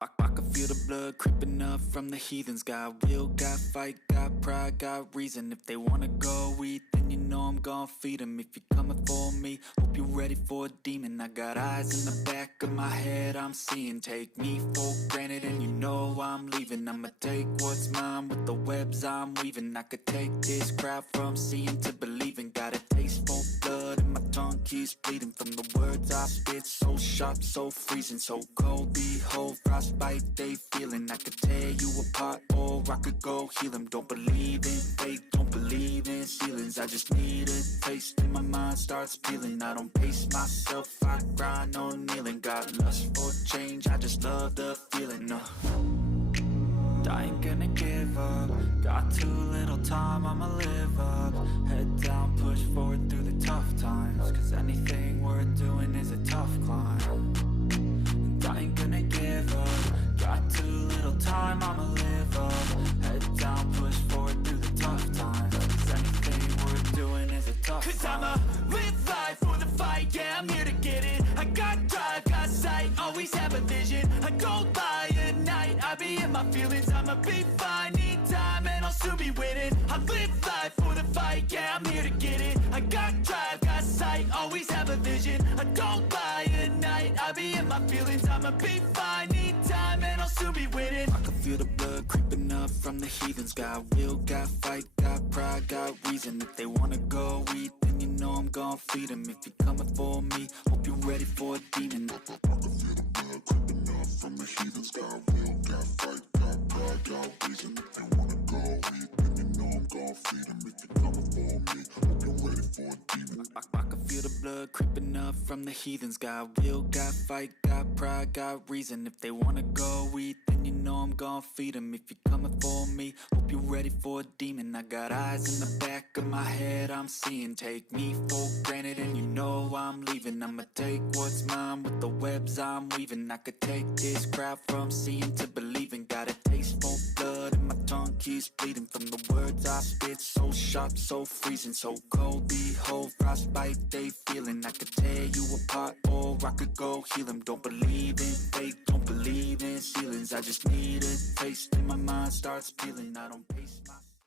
I can feel the blood creeping up from the heathens. Got will, got fight, got pride, got reason. If they wanna go eat, then you know I'm gon' feed them. If you're coming for me, hope you're ready for a demon. I got eyes in the back of my head, I'm seeing. Take me for granted and you know I'm leaving. I'ma take what's mine with the webs I'm weaving. I could take this crowd from seeing to believing. Got a taste for blood and my tongue keeps bleeding from the words I spit. So sharp, so freezing, so cold. Behold, frostbite they feeling. I could tear you apart or I could go heal them. Don't believe in fate, don't believe in ceilings. I just need a taste and my mind starts peeling. I don't pace myself, I grind on kneeling. Got lust for change, I just love the feeling. I ain't gonna give up. Got too little time, I'ma live up. Head down, push forward through the tough times. Cause anything worth doing is a tough climb. And I ain't gonna give up. Got too little time, I'ma live up. Head down, push forward through the tough times. Cause anything worth doing is a tough climb. Cause I'ma live life for the fight, yeah, I'm here to get it. I got drive, got sight, always have a vision. I don't lie at night, I be in my feelings. I'ma be fine, need time and I'll soon be winning. I live life for the fight, yeah, I'm here to get it. I got drive, got sight, always have a vision. I don't lie at night, I be in my feelings. I'ma be fine, need time and I'll soon be winning. I can feel the blood creeping up from the heathens. Got will, got fight, got pride, got reason. If they wanna go eat, then you know I'm gon' feed them. If you're coming for me, hope you're ready for a demon. I can feel the blood creeping up from the heathens. Got will, got fight, got pride, got reason. If they wanna go eat, then you know I'm gon' feed them. If you're coming for me, hope you're ready for a demon. I can feel the blood creeping up from the heathens. Got will, got fight, got pride, got reason. If they wanna go eat, then you know I'm gon' feed them. If you're coming for me, hope you're ready for a demon. I got eyes in the back of my head, I'm seeing. Take me for granted and you know I'm leaving. I'ma take what's mine with the webs I'm weaving. I could take this crowd from seeing to believing. Got a taste for blood and my tongue keeps bleeding from the words I spit. So sharp, so freezing, so cold. Behold, frostbite they feeling. I could tear you apart or I could go heal them. Don't believe in fate, don't believe in ceilings. I just need a taste and my mind starts peeling. I don't pace myself.